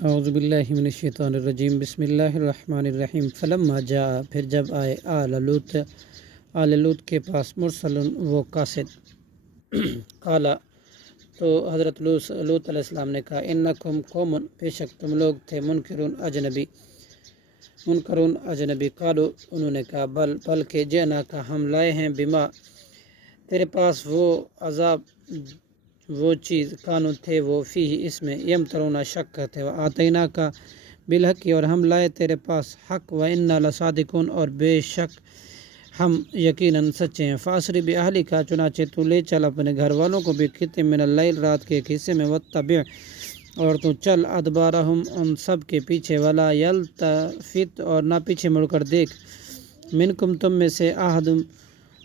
اعوذ باللہ من الشیطان الرجیم بسم اللہ الرحمن الرحیم فلما جاء پھر جب آئے آل لوط کے پاس مرسل وہ قاصد قالا تو حضرت لوط علیہ السلام نے کہا انکم قوم بے شک تم لوگ تھے منکرون اجنبی قالو انہوں نے کہا بلکہ جئنا کا ہم لائے ہیں بما تیرے پاس وہ عذاب وہ چیز کانو تھے وہ فی اس میں یمترون شک کرتے و آتینا کا بالحق اور ہم لائے تیرے پاس حق و انا لصادقون اور بے شک ہم یقیناً سچے ہیں فاسری باہلی کا چنانچہ تو لے چل اپنے گھر والوں کو بھی خطے من اللیل رات کے ایک حصے میں واتبع اور تو چل ادبارہم ان سب کے پیچھے ولا یلتفت اور نہ پیچھے مڑ کر دیکھ منکم تم میں سے احد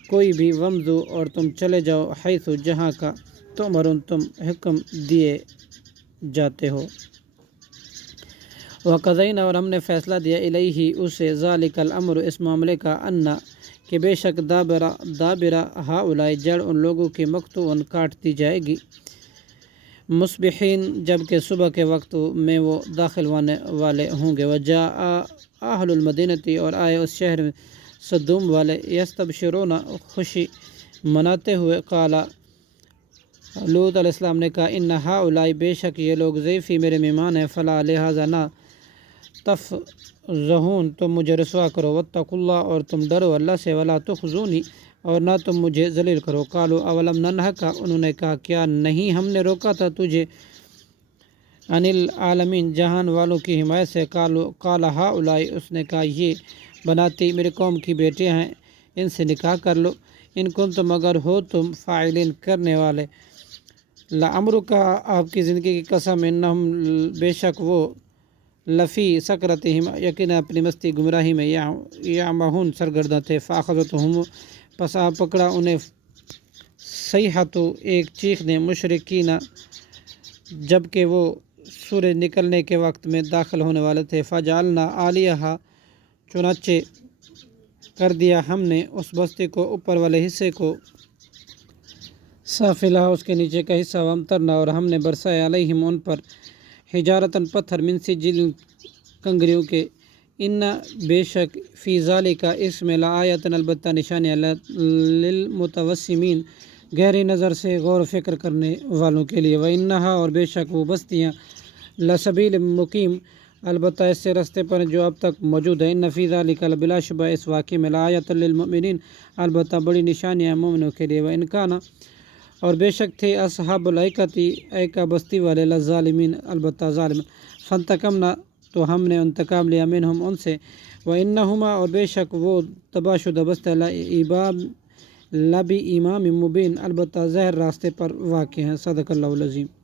کوئی بھی ومضو اور تم چلے جاؤ حیث جہاں کا تمرون تم حکم دیے جاتے ہو وقضینا اور ہم نے فیصلہ دیا الیہ اسے ذالک الامر اس معاملے کا انا کہ بے شک دابرہ ہؤلاء جڑ ان لوگوں کی مقطوعن کاٹ دی جائے گی مصبحین جبکہ صبح کے وقت میں وہ داخل ہونے والے ہوں گے وجاء اہل المدینتی اور آئے اس شہر میں صدوم والے یستبشرون خوشی مناتے ہوئے قالا لوط علیہ السلام نے کہا ان ہؤلاء بے شک یہ لوگ ضیفی میرے مہمان ہیں فلا لہذا نہ تفضحون تم مجھے رسوا کرو واتقوا اللہ اور تم ڈرو اللہ سے ولا تخزونی اور نہ تم مجھے ذلیل کرو قالوا اولم ننہک انہوں نے کہا کیا نہیں ہم نے روکا تھا تجھے عن العالمین جہان والوں کی حمایت سے قال ہؤلاء اس نے کہا یہ بناتی میرے قوم کی بیٹیاں ہیں ان سے نکاح کر لو ان کنتم اگر ہو تم فاعلین کرنے والے لعمرک آپ کی زندگی کی قسم انہم بے شک وہ لفی سکرتہم یقینا اپنی مستی گمراہی میں یعمہون سرگرداں تھے فاخذتہم پس آپ پکڑا انہیں صیحۃ ایک چیخ نے مشرکین جب کہ وہ سورج نکلنے کے وقت میں داخل ہونے والے تھے فجعلنا عالیہا چنانچہ کر دیا ہم نے اس بستی کو اوپر والے حصے کو سافلہ اس کے نیچے کا حصہ وامطرنا اور ہم نے برسائے علیہم ان پر حجارتاً پتھر من سجیل کنگریوں کے ان بے شک فی ذالک اس میں لآیۃ البتہ نشانیاں للمتوسمین گہری نظر سے غور و فکر کرنے والوں کے لیے وانہا اور بے شک وہ بستیاں لسبیل مقیم البتہ اس سے رستے پر جو اب تک موجود ہے ان فی ذالک بلا شبہ اس واقعے میں لآیۃ للمؤمنین البتہ بڑی نشانیاں مومنوں کے لیے وان کان اور بے شک تھے اصحاب الایکتی ایکا بستی والے لظالمین البتہ ظالم فانتقمنا تو ہم نے انتقام لیا منہم ان سے وانہما اور بے شک وہ تباہ شدہ بستہ لبی امام مبین البتہ ظاہر راستے پر واقع ہیں صدق اللہ العظیم